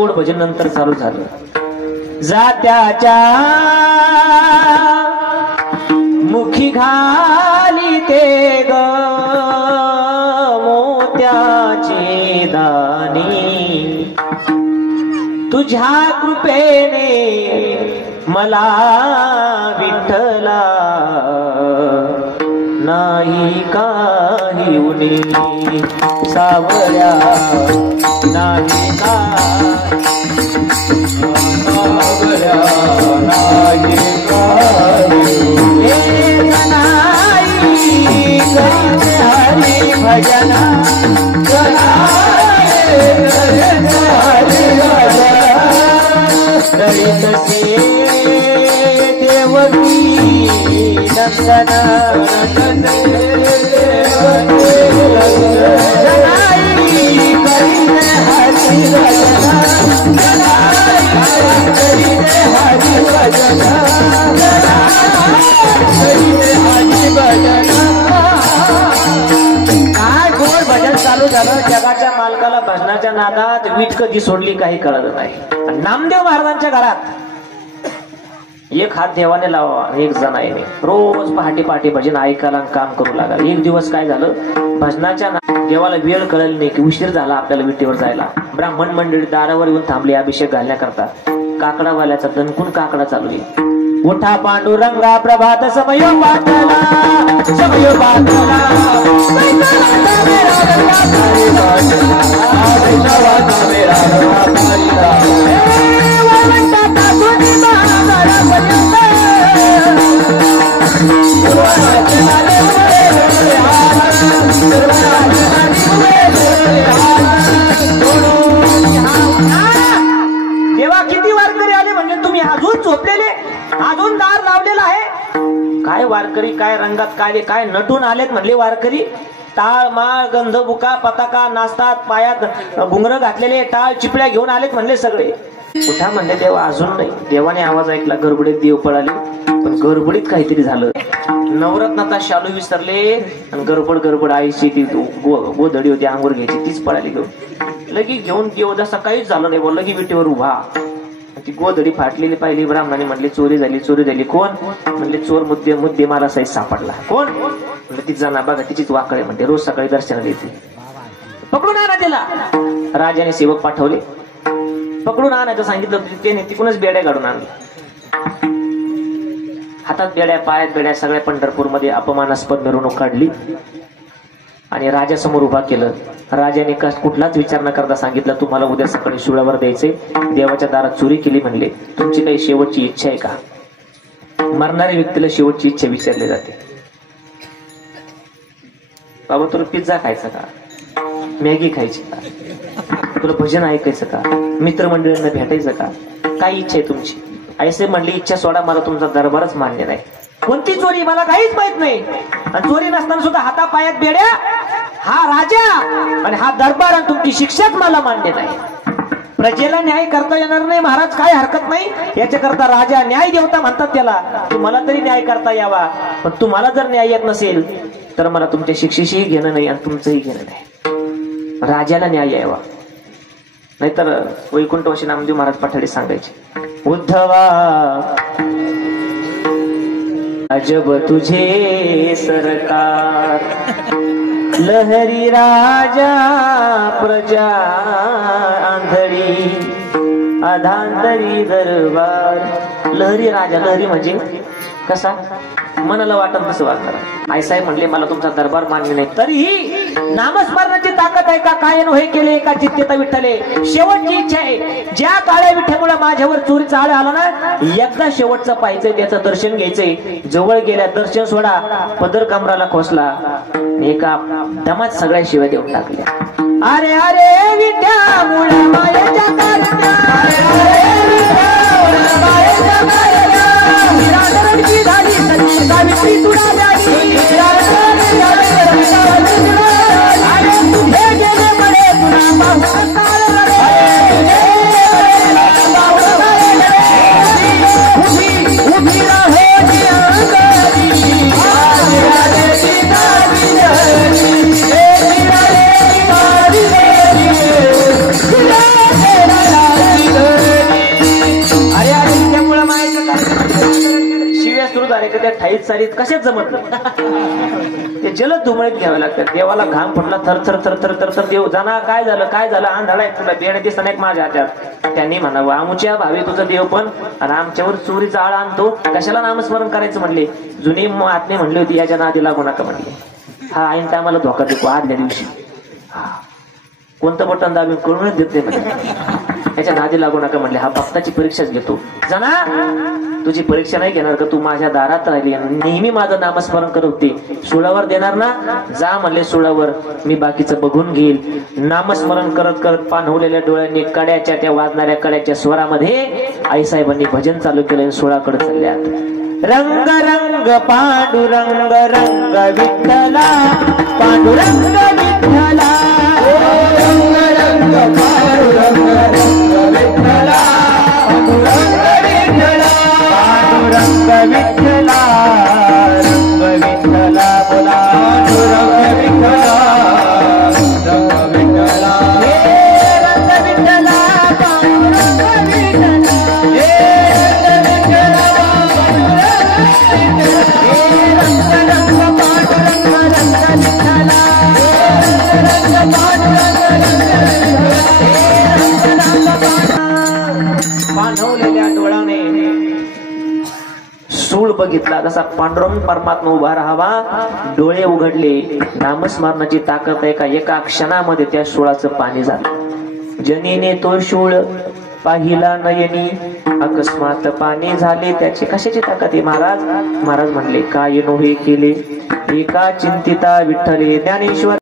गोड भजन नंतर चालू झालं। जात्याच्या मुखी घाली ते ग मोत्याची दानी, तुझ्या कृपेने मला विठ्ठला नाही काही उणी, सावळ्या नाही सावळ्या नाही हरी भजन तसे देवकी नंदन काय गोड भजन चालू झालं। जगाच्या मालकाला भजनाच्या नादात वीट कधी सोडली काही कळत नाही। नामदेव महाराजांच्या घरात एक हात देवाने लावा, एक जणाने रोज पहाटे पहाटे भजन ऐकायला काम करू लागला। एक दिवस काय झालं, भजनाच्या देवाला वेळ कळली नाही की उशीर झाला आपल्याला विटेवर जायला। ब्राह्मण मंडळी दारावर येऊन थांबली अभिषेक घालण्याकरता। काकडावाल्याचा दणकून काकडा चालू आहे। उठा पांडुरंगा प्रभात समयो पाटला, समयो पाटला देवा किती वारकरी आले म्हणजे तुम्ही अजून झोपलेले, अजून दार लावलेला आहे। काय वारकरी, काय रंगात, काय नटून आलेत म्हणले वारकरी। टाळ माळ गंध बुका पताका नाचतात, पायात घुंगर घातलेले, टाळ चिपळ्या घेऊन आलेत म्हणले सगळे। उठा म्हणले देवा अजून नाही। देवाने आवाज ऐकला, गडबडीत देव पळाले, पण गडबडीत काहीतरी झालं। नवरत्नाचा शालू विसरले आणि गडबड आईची ती गोधडी होती अंगूर घ्यायची तीच पळाली घेऊन। लगी घेऊन देव जसा काहीच झालं नाही, लगी विटेवर उभा। ती गोधडी फाटलेली पाहिली, ब्राह्मणाने म्हणले चोरी झाली चोरी झाली। कोण म्हणले चोर मुद्दे मला सहित सापडला। कोण म्हणले ती जाणार बघा तिचीच वाकडे म्हणते, रोज सकाळी दर्शनाला येते। पकडून आणा त्याला। राजाने सेवक पाठवले, पकडून आणायचं सांगितलं, त्याने तिकूनच बेड्या काढून आणल्या। हातात बेड्या पायात बेड्या, सगळ्या पंढरपूरमध्ये अपमानास्पद मिरवणूक काढली आणि राजासमोर उभा केलं। राजाने कुठलाच विचार न करता सांगितलं तुम्हाला उद्या सकाळी शिवळावर द्यायचे, देवाच्या दारात चोरी केली म्हणले, तुमची काही शेवटची इच्छा आहे का? मरणाऱ्या व्यक्तीला शेवटची इच्छा विचारली जाते। बाबा तुला पिझ्झा खायचा का, मॅगी खायची का, तुला भजन ऐकायचं का, मित्रमंडळींना भेटायचं का, काय इच्छा आहे तुमची? ऐसे म्हणली इच्छा सोडा, मला तुमचा दरबारच मान्य नाही। कोणती चोरी मला काहीच माहित नाही, आणि चोरी नसताना सुद्धा हातापायात बेड्या, हा राजा आणि हा दरबार आणि तुमची शिक्षाच मला मान्य नाही। प्रजेला न्याय करता येणार नाही महाराज, काय हरकत नाही, याच्याकरता राजा न्याय देवता म्हणतात त्याला। तुम्हाला तरी न्याय करता यावा, पण तुम्हाला जर न्याय येत नसेल तर मला तुमच्या शिक्षेशीही घेणं नाही आणि तुमचंही घेणं नाही। राजाला न्याय यावा, नाहीतर वैकुंठवासी नामदेव महाराज पठाडे सांगायचे, उद्धवा अजब तुझे सरकार, लहरी राजा प्रजा आंधळी, अधांतरी दरबार। लहरी राजा, लहरी म्हणजे कसा, मनाला वाटत तसं वागणार। आई साहेब म्हणले मला तुमचा दरबार मान्य नाही, तरीही नामस्मरणाची ताकद आहे का, काय हे केले का चित्तेता विठ्ठले, शेवटची इच्छा आहे। ज्या काळ्या विठ्ठ्यामुळे माझ्यावर चोरीचा आळ आला ना, एकदा शेवटचं पाहायचंय, त्याचं दर्शन घ्यायचंय। जवळ गेल्या दर्शन सोडा, पदर कमराला खोसला, एका दमात सगळ्या शिव्या देऊन टाकल्या। अरे अरे विठ्ठ्यामुळे मायेच्या कारण्या, झाली सावित्री तुला द्यावी, गेले म्हणे तुला उभी करायचं त्या ठाईत सालीत कशाच जमत नाही. ते जलद दुमळीत घ्यावे लागतात. देवाला घाम फुटला थर थर थर थर थर थर देव जाना काय झालं आंधळा आहे तुला बेण दिसत नाही माझ्या हातात. त्यांनी म्हणावं आमुच्या भावी तुझं देव पण आणि आमच्यावर चोरीचा आळ आणतो कशाला नामस्मरण करायचं म्हणले. जुनी आत्मे म्हणली होती याच्या नादी लागू नका म्हणले. हा ऐन टायमाला धोका देतो आदल्या दिवशी. कोणतं बटन दाबून कळूनच देत नाही म्हणजे याच्या नादी लागू नका म्हणले. हा भक्ताची परीक्षाच घेतो. जाना तुझी परीक्षा नाही घेणार का. तू माझ्या दारात राहिली नेहमी माझं नामस्मरण करत होते. सुळावर देणार ना जा म्हणले सुळावर मी बाकीचं बघून घेईल. नामस्मरण करत करत पाणवलेल्या डोळ्यांनी कड्याच्या त्या वाजणाऱ्या कड्याच्या स्वरामध्ये आईसाहेबांनी भजन चालू केलं. सुळाकडे चालल्यात. रंग रंग पांडुरंग रंग विठ्ठला पांडुरंग विठ्ठला रंग रंग पांडुरंग रंग विठ्ठला पांडुरंग विठ्ठला पांडुरंग विठ्ठला रंग विठ्ठला बोला पांडुरंग विठ्ठला रंग विठ्ठला हे रंग विठ्ठला पांडुरंग विठ्ठला पांढवलेल्या डोळ्याने सूळ बघितला जसा पांडुरंग परमात्मा उभा राहावा. डोळे उघडले. नामस्मरणाची ताकद आहे का एका क्षणामध्ये त्या सुळाचं पाणी झालं. जनीने तो शूळ पाहिला नयनी अकस्मात पाणी झाले. त्याची कशाची ताकद आहे महाराज. महाराज म्हणले काय नो हे केले एका चिंतिता विठ्ठले. ज्ञानेश्वर